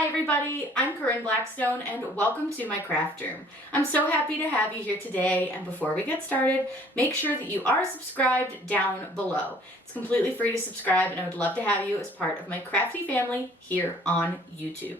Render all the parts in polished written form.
Hi everybody, I'm Corinne Blackstone and welcome to my craft room. I'm so happy to have you here today, and before we get started, make sure that you are subscribed down below. It's completely free to subscribe and I would love to have you as part of my crafty family here on YouTube.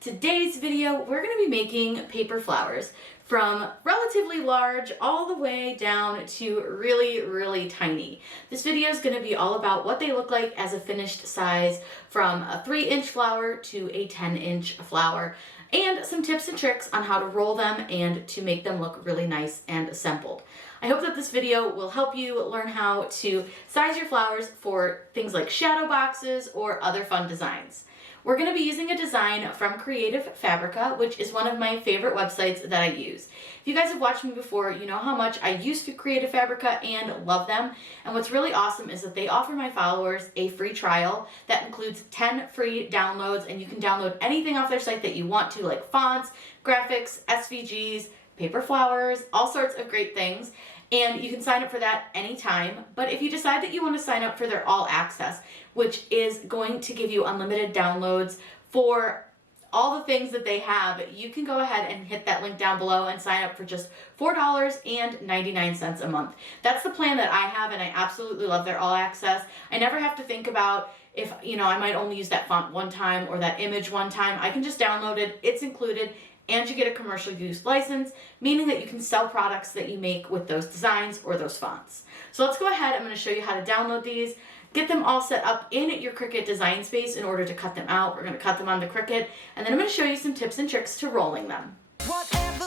Today's video, we're going to be making paper flowers from relatively large all the way down to really tiny. This video is going to be all about what they look like as a finished size, from a 3-inch flower to a 10-inch flower, and some tips and tricks on how to roll them and to make them look really nice and assembled. I hope that this video will help you learn how to size your flowers for things like shadow boxes or other fun designs. We're going to be using a design from Creative Fabrica, which is one of my favorite websites that I use. If you guys have watched me before, you know how much I use Creative Fabrica and love them. And what's really awesome is that they offer my followers a free trial that includes 10 free downloads, and you can download anything off their site that you want to, like fonts, graphics, SVGs, paper flowers, all sorts of great things. And you can sign up for that anytime. But if you decide that you want to sign up for their all access, which is going to give you unlimited downloads for all the things that they have, you can go ahead and hit that link down below and sign up for just $4.99 a month. That's the plan that I have, and I absolutely love their all access. I never have to think about if, I might only use that font one time or that image one time. I can just download it, it's included, and you get a commercial use license, meaning that you can sell products that you make with those designs or those fonts. So let's go ahead. I'm going to show you how to download these, get them all set up in your Cricut design space in order to cut them out. We're going to cut them onto Cricut, and then I'm going to show you some tips and tricks to rolling them. Whatever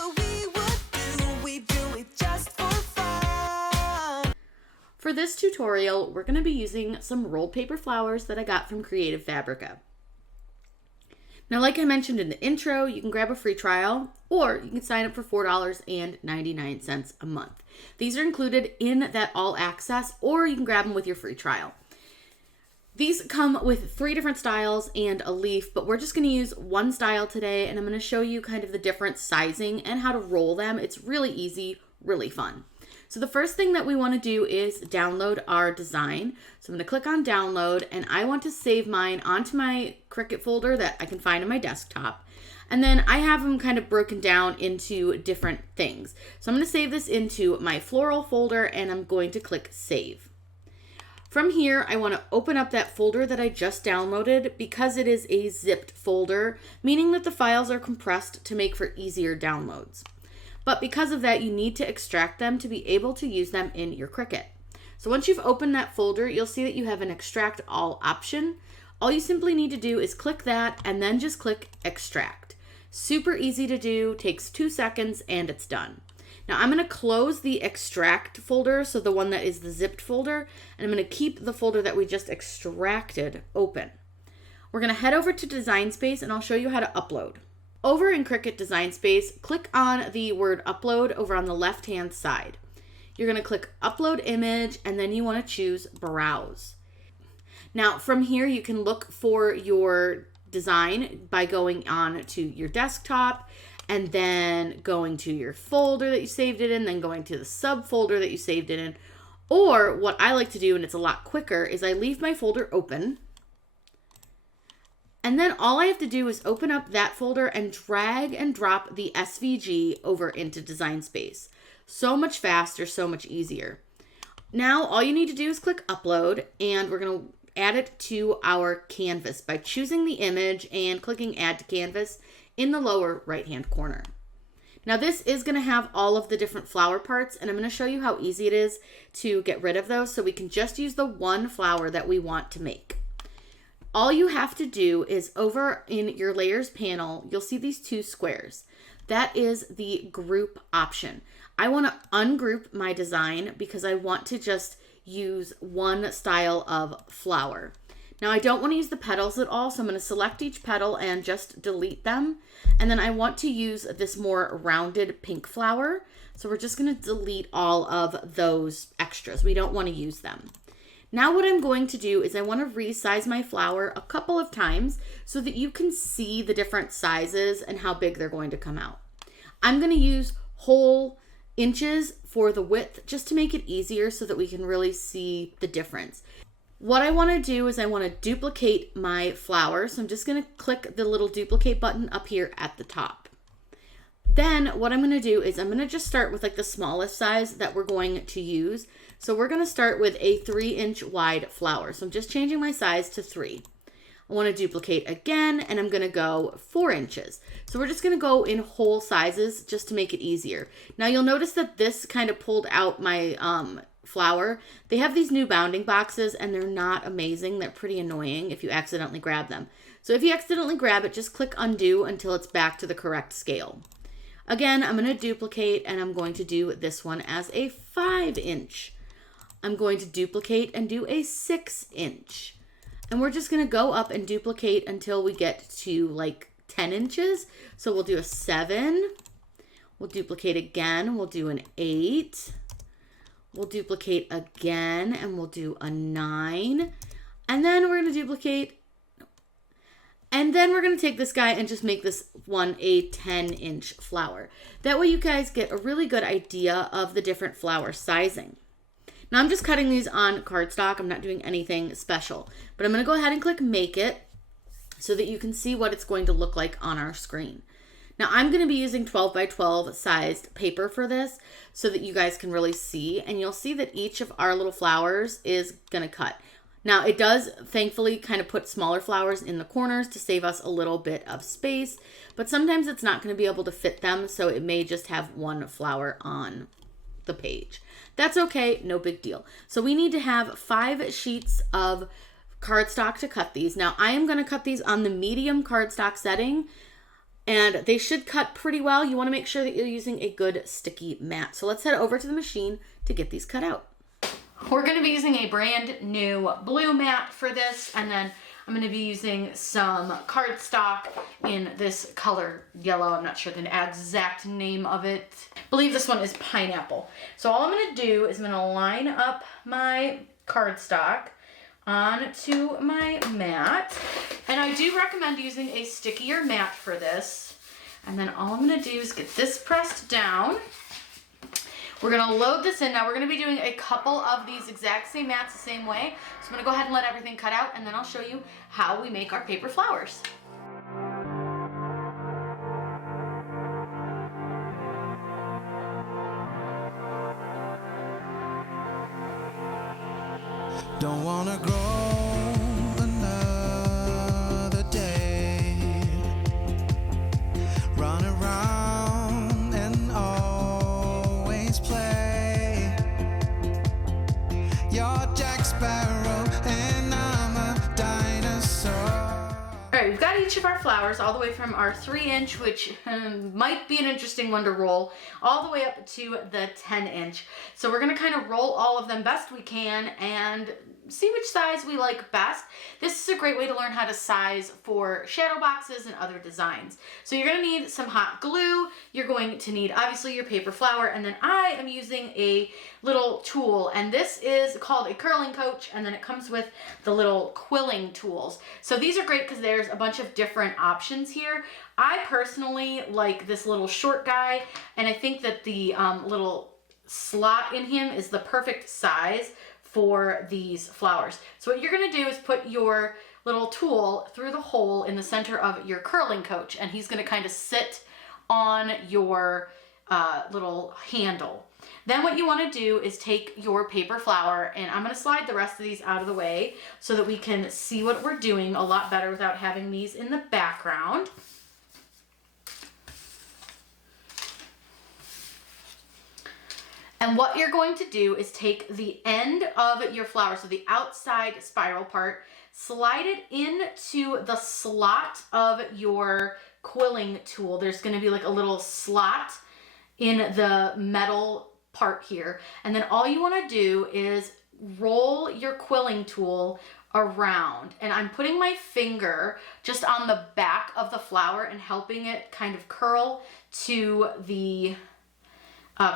we do it just for fun. For this tutorial, we're going to be using some rolled paper flowers that I got from Creative Fabrica. Now, like I mentioned in the intro, you can grab a free trial, or you can sign up for $4.99 a month. These are included in that all access, or you can grab them with your free trial. These come with 3 different styles and a leaf, but we're just going to use one style today, and I'm going to show you kind of the different sizing and how to roll them. It's really easy, really fun. So the first thing that we want to do is download our design. So I'm going to click on download, and I want to save mine onto my Cricut folder that I can find on my desktop. And then I have them kind of broken down into different things. So I'm going to save this into my floral folder, and I'm going to click save. From here, I want to open up that folder that I just downloaded because it is a zipped folder, meaning that the files are compressed to make for easier downloads. But because of that, you need to extract them to be able to use them in your Cricut. So once you've opened that folder, you'll see that you have an extract all option. All you simply need to do is click that and then just click extract. Super easy to do, takes 2 seconds, and it's done. Now I'm going to close the extract folder, so the one that is the zipped folder, and I'm going to keep the folder that we just extracted open. We're going to head over to Design Space, and I'll show you how to upload. Over in Cricut Design Space, click on the word upload over on the left-hand side. You're going to click upload image, and then you want to choose browse. Now from here, you can look for your design by going on to your desktop and then going to your folder that you saved it in, then going to the subfolder that you saved it in. Or what I like to do, and it's a lot quicker, is I leave my folder open. And then all I have to do is open up that folder and drag and drop the SVG over into Design Space. So much faster, so much easier. Now all you need to do is click upload, and we're going to add it to our canvas by choosing the image and clicking add to canvas in the lower right hand corner. Now this is going to have all of the different flower parts, and I'm going to show you how easy it is to get rid of those so we can just use the one flower that we want to make. All you have to do is over in your layers panel, you'll see these 2 squares. That is the group option. I want to ungroup my design because I want to just use one style of flower. Now I don't want to use the petals at all, so I'm going to select each petal and just delete them. And then I want to use this more rounded pink flower. So we're just going to delete all of those extras. We don't want to use them. Now what I'm going to do is I want to resize my flower a couple of times so that you can see the different sizes and how big they're going to come out. I'm going to use whole inches for the width just to make it easier so that we can really see the difference. What I want to do is I want to duplicate my flower. So I'm just going to click the little duplicate button up here at the top. Then what I'm going to do is I'm going to just start with like the smallest size that we're going to use. So we're going to start with a 3-inch wide flower. So I'm just changing my size to 3. I want to duplicate again, and I'm going to go 4 inches. So we're just going to go in whole sizes just to make it easier. Now you'll notice that this kind of pulled out my flower. They have these new bounding boxes and they're not amazing. They're pretty annoying if you accidentally grab them. So if you accidentally grab it, just click undo until it's back to the correct scale. Again, I'm going to duplicate and I'm going to do this one as a 5-inch. I'm going to duplicate and do a 6-inch. And we're just going to go up and duplicate until we get to like 10 inches. So we'll do a 7. We'll duplicate again. We'll do an 8. We'll duplicate again and we'll do a 9. And then we're going to duplicate. And then we're going to take this guy and just make this one a 10-inch flower. That way you guys get a really good idea of the different flower sizing. Now I'm just cutting these on cardstock. I'm not doing anything special. But I'm going to go ahead and click Make It so that you can see what it's going to look like on our screen. Now I'm going to be using 12 by 12 sized paper for this so that you guys can really see. And you'll see that each of our little flowers is going to cut. Now it does thankfully kind of put smaller flowers in the corners to save us a little bit of space. But sometimes it's not going to be able to fit them. So it may just have one flower on the page. That's okay, no big deal. So we need to have 5 sheets of cardstock to cut these. Now I am going to cut these on the medium cardstock setting and they should cut pretty well. You want to make sure that you're using a good sticky mat. So let's head over to the machine to get these cut out. We're going to be using a brand new blue mat for this, and then I'm going to be using some cardstock in this color yellow. I'm not sure the exact name of it. I believe this one is pineapple. So all I'm going to do is I'm going to line up my cardstock onto my mat. And I do recommend using a stickier mat for this. And then all I'm going to do is get this pressed down. We're going to load this in. Now we're going to be doing a couple of these exact same mats the same way. So I'm going to go ahead and let everything cut out, and then I'll show you how we make our paper flowers. Don't wanna grow another day. Run around and always play. You're Jack Sparrow and I'm a dinosaur. All right, we've got each of our flowers all the way from our 3-inch, which might be an interesting one to roll, all the way up to the 10-inch. So we're gonna kind of roll all of them best we can and see which size we like best. This is a great way to learn how to size for shadow boxes and other designs. So you're gonna need some hot glue. You're going to need obviously your paper flower, and then I am using a little tool, and this is called a curling coach, and then it comes with the little quilling tools. So these are great because there's a bunch of different options here. I personally like this little short guy, and I think that the little slot in him is the perfect size for these flowers. So what you're gonna do is put your little tool through the hole in the center of your curling coach, and he's gonna kind of sit on your little handle. Then what you wanna do is take your paper flower, and I'm gonna slide the rest of these out of the way so that we can see what we're doing a lot better without having these in the background. And what you're going to do is take the end of your flower, so the outside spiral part, slide it into the slot of your quilling tool. There's going to be like a little slot in the metal part here. And then all you want to do is roll your quilling tool around. And I'm putting my finger just on the back of the flower and helping it kind of curl to the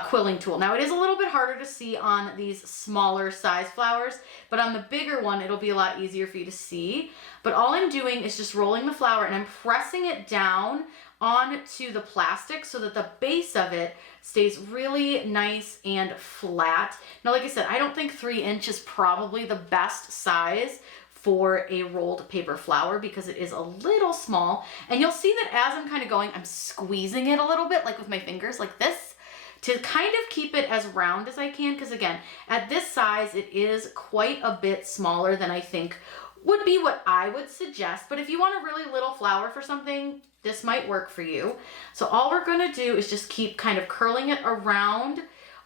quilling tool. Now it is a little bit harder to see on these smaller size flowers, but on the bigger one, it'll be a lot easier for you to see. But all I'm doing is just rolling the flower and I'm pressing it down onto the plastic so that the base of it stays really nice and flat. Now, like I said, I don't think 3" is probably the best size for a rolled paper flower because it is a little small. And you'll see that as I'm kind of going, I'm squeezing it a little bit, like with my fingers like this, to kind of keep it as round as I can. Because again, at this size, it is quite a bit smaller than I think would be what I would suggest. But if you want a really little flower for something, this might work for you. So all we're gonna do is just keep kind of curling it around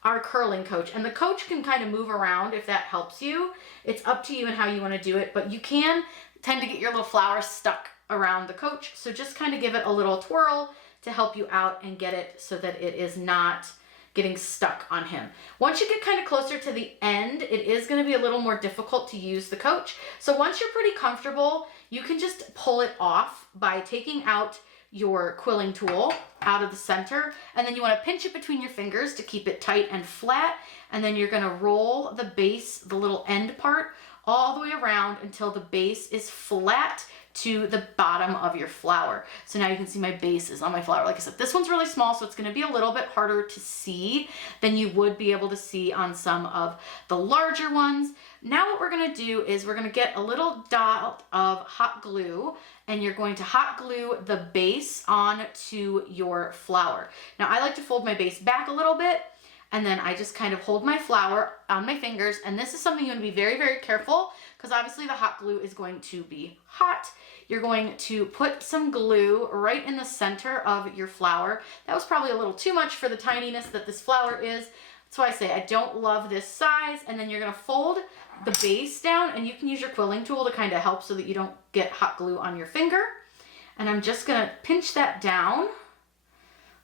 our curling coach. And the coach can kind of move around if that helps you. It's up to you and how you wanna do it, but you can tend to get your little flower stuck around the coach. So just kind of give it a little twirl to help you out and get it so that it is not getting stuck on him. Once you get kind of closer to the end, it is going to be a little more difficult to use the coach. So once you're pretty comfortable, you can just pull it off by taking out your quilling tool out of the center, and then you want to pinch it between your fingers to keep it tight and flat, and then you're going to roll the base, the little end part, all the way around until the base is flat to the bottom of your flower. So now you can see my base is on my flower. Like I said, this one's really small, so it's gonna be a little bit harder to see than you would be able to see on some of the larger ones. Now what we're gonna do is we're gonna get a little dot of hot glue, and you're going to hot glue the base onto your flower. Now I like to fold my base back a little bit, and then I just kind of hold my flower on my fingers, and this is something you want to be very, very careful, because obviously the hot glue is going to be hot. You're going to put some glue right in the center of your flower. That was probably a little too much for the tininess that this flower is. That's why I say I don't love this size. And then you're gonna fold the base down, and you can use your quilling tool to kind of help so that you don't get hot glue on your finger. And I'm just gonna pinch that down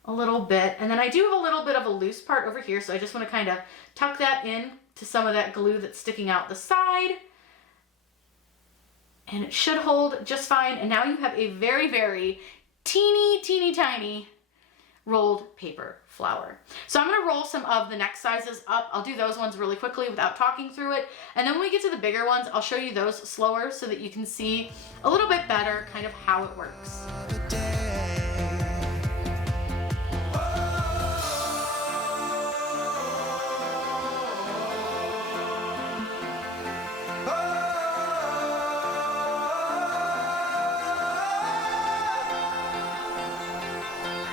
a little bit, and then I do have a little bit of a loose part over here, so I just want to kind of tuck that in to some of that glue that's sticking out the side, and it should hold just fine. And now you have a very, very teeny tiny rolled paper flower. So I'm going to roll some of the next sizes up. I'll do those ones really quickly without talking through it, and then when we get to the bigger ones, I'll show you those slower so that you can see a little bit better kind of how it works.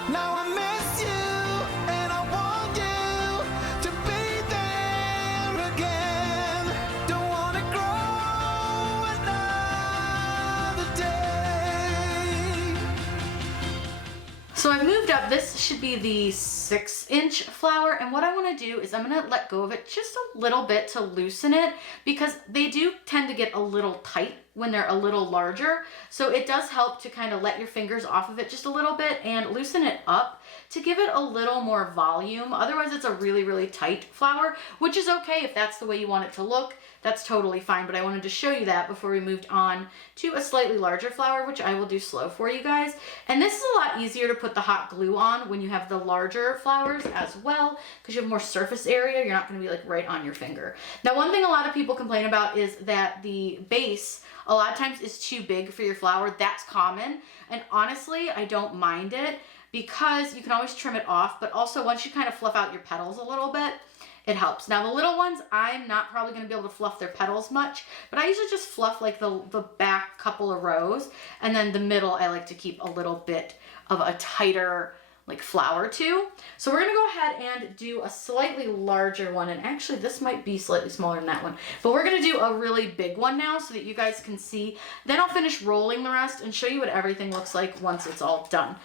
Now I miss you, and I want you to be there again. Don't wanna grow another day. So I've moved up. This should be the 6" flower, and what I want to do is I'm going to let go of it just a little bit to loosen it, because they do tend to get a little tight when they're a little larger. So it does help to kind of let your fingers off of it just a little bit and loosen it up to give it a little more volume. Otherwise it's a really, really tight flower, which is okay if that's the way you want it to look. That's totally fine, but I wanted to show you that before we moved on to a slightly larger flower, which I will do slow for you guys. And this is a lot easier to put the hot glue on when you have the larger flowers as well, because you have more surface area. You're not going to be like right on your finger. Now, one thing a lot of people complain about is that the base a lot of times is too big for your flower. That's common, and honestly I don't mind it, because you can always trim it off, but also once you kind of fluff out your petals a little bit, it helps. Now the little ones, I'm not probably going to be able to fluff their petals much, but I usually just fluff like the back couple of rows, and then the middle I like to keep a little bit of a tighter like flower too. So we're gonna go ahead and do a slightly larger one, and actually this might be slightly smaller than that one, but we're gonna do a really big one now so that you guys can see. Then I'll finish rolling the rest and show you what everything looks like once it's all done.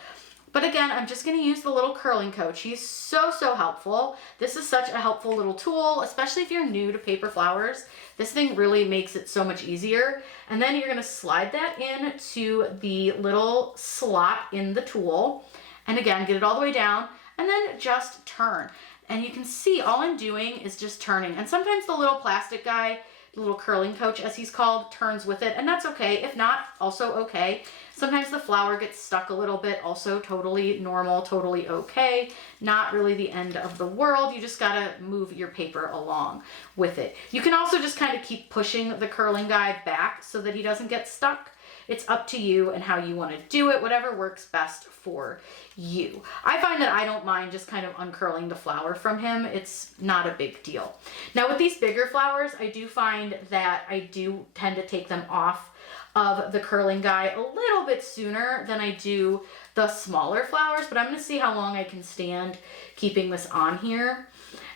But again, I'm just gonna use the little curling coach. He's so helpful. This is such a helpful little tool, especially if you're new to paper flowers. This thing really makes it so much easier. And then you're gonna slide that into the little slot in the tool. And again, get it all the way down, and then just turn. And you can see all I'm doing is just turning. And sometimes the little plastic guy little curling coach, as he's called, turns with it, and that's okay. If not, also okay. Sometimes the flower gets stuck a little bit, also totally normal, totally okay. Not really the end of the world. You just gotta move your paper along with it. You can also just kind of keep pushing the curling guide back so that he doesn't get stuck. It's up to you and how you want to do it, whatever works best for you. I find that I don't mind just kind of uncurling the flower from him. It's not a big deal. Now with these bigger flowers, I do find that I do tend to take them off of the curling guy a little bit sooner than I do the smaller flowers, but I'm going to see how long I can stand keeping this on here.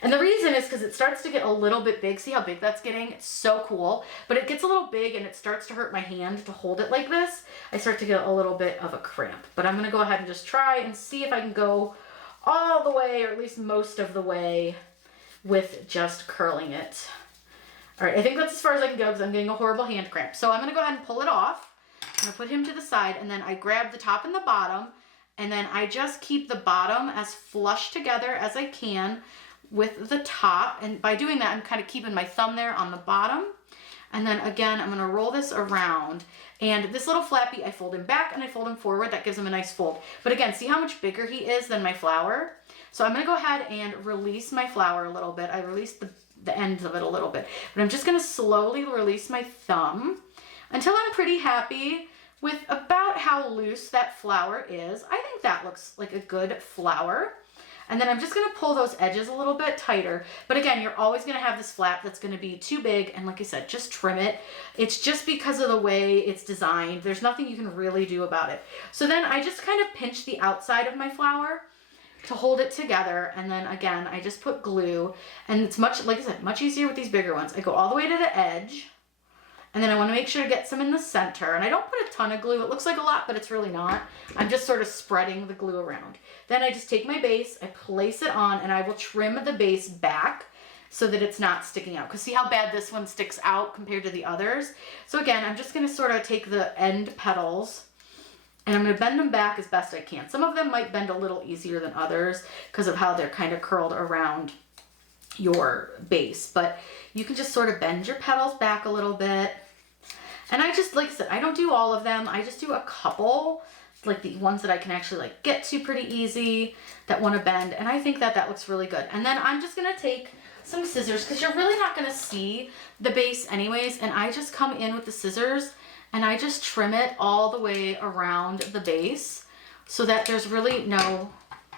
And the reason is because it starts to get a little bit big. See how big that's getting? It's so cool. But it gets a little big and it starts to hurt my hand to hold it like this. I start to get a little bit of a cramp. But I'm going to go ahead and just try and see if I can go all the way, or at least most of the way, with just curling it. All right, I think that's as far as I can go because I'm getting a horrible hand cramp. So I'm going to go ahead and pull it off. I'm going to put him to the side, and then I grab the top and the bottom, and then I just keep the bottom as flush together as I can with the top. And by doing that, I'm kind of keeping my thumb there on the bottom. And then again, I'm going to roll this around. And this little flappy, I fold him back and I fold him forward. That gives him a nice fold. But again, see how much bigger he is than my flower? So I'm going to go ahead and release my flower a little bit. I released the ends of it a little bit. But I'm just going to slowly release my thumb until I'm pretty happy with about how loose that flower is. I think that looks like a good flower. And then I'm just going to pull those edges a little bit tighter. But again, you're always going to have this flap that's going to be too big. And like I said, just trim it. It's just because of the way it's designed. There's nothing you can really do about it. So then I just kind of pinch the outside of my flower to hold it together. And then again, I just put glue. And it's much, like I said, much easier with these bigger ones. I go all the way to the edge. And then I want to make sure to get some in the center. And I don't put a ton of glue. It looks like a lot, but it's really not. I'm just sort of spreading the glue around. Then I just take my base, I place it on, and I will trim the base back so that it's not sticking out. Because see how bad this one sticks out compared to the others? So again, I'm just going to sort of take the end petals and I'm going to bend them back as best I can. Some of them might bend a little easier than others because of how they're kind of curled around your base. But you can just sort of bend your petals back a little bit. And I just, like I said, I don't do all of them. I just do a couple, like the ones that I can actually like get to pretty easy that want to bend. And I think that that looks really good. And then I'm just going to take some scissors because you're really not going to see the base anyways. And I just come in with the scissors and I just trim it all the way around the base so that there's really no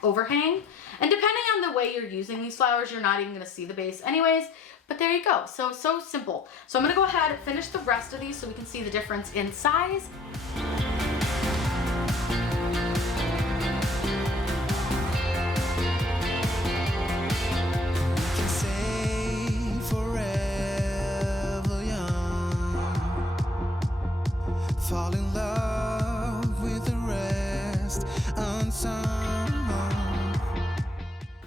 overhang. And depending on the way you're using these flowers, you're not even going to see the base anyways. But there you go. So simple. So I'm going to go ahead and finish the rest of these so we can see the difference in size. Fall in love with the rest unsung.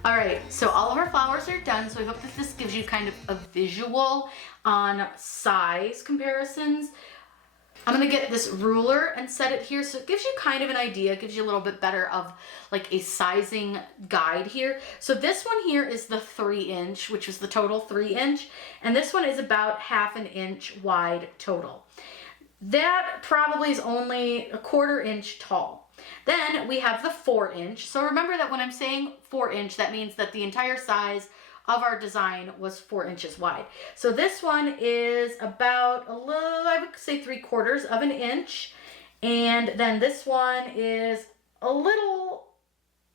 All right, so all of our flowers are done. So I hope that this gives you kind of a visual on size comparisons. I'm gonna get this ruler and set it here. So it gives you kind of an idea, gives you a little bit better of like a sizing guide here. So this one here is the 3-inch, which is the total 3-inch. And this one is about 1/2 inch wide total. That probably is only 1/4 inch tall. Then we have the 4-inch. So remember that when I'm saying 4-inch, that means that the entire size of our design was 4 inches wide. So this one is about a little, I would say 3/4 of an inch. And then this one is a little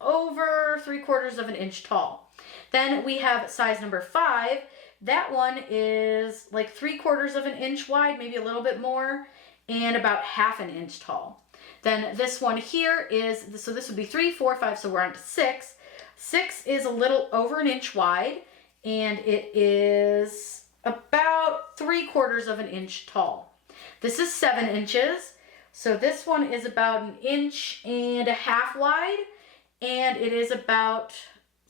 over 3/4 of an inch tall. Then we have size number 5. That one is like 3/4 of an inch wide, maybe a little bit more, and about 1/2 inch tall. Then this one here is, so this would be 3, 4, 5, so we're on to 6. 6 is a little over an inch wide, and it is about 3/4 of an inch tall. This is 7 inches, so this one is about 1.5 inches wide, and it is about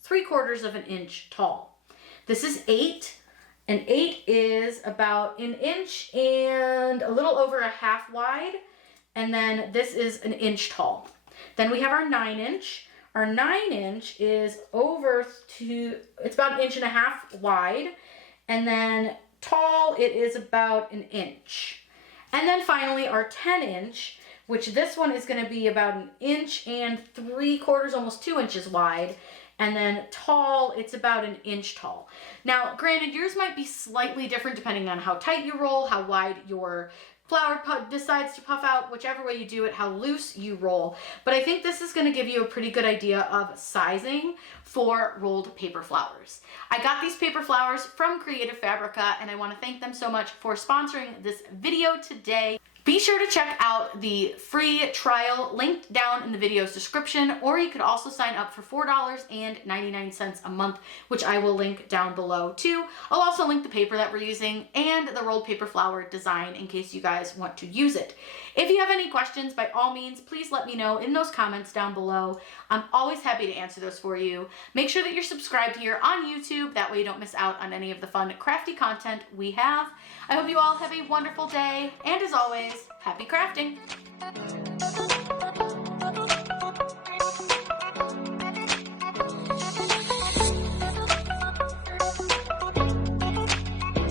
3/4 of an inch tall. This is 8, and 8 is about 1 inch and a little over 1/2 wide. And then this is 1 inch tall. Then we have our 9-inch. Our 9-inch is it's about 1.5 inches wide. And then tall, it is about 1 inch. And then finally our 10-inch, which this one is going to be about 1 3/4 inches, almost 2 inches wide. And then tall, it's about 1 inch tall. Now, granted, yours might be slightly different depending on how tight you roll, how wide your flower decides to puff out, whichever way you do it, how loose you roll. But I think this is going to give you a pretty good idea of sizing for rolled paper flowers. I got these paper flowers from Creative Fabrica, and I want to thank them so much for sponsoring this video today. Be sure to check out the free trial linked down in the video's description, or you could also sign up for $4.99 a month, which I will link down below too. I'll also link the paper that we're using and the rolled paper flower design in case you guys want to use it. If you have any questions, by all means, please let me know in those comments down below. I'm always happy to answer those for you. Make sure that you're subscribed here on YouTube. That way you don't miss out on any of the fun crafty content we have. I hope you all have a wonderful day, and as always, happy crafting!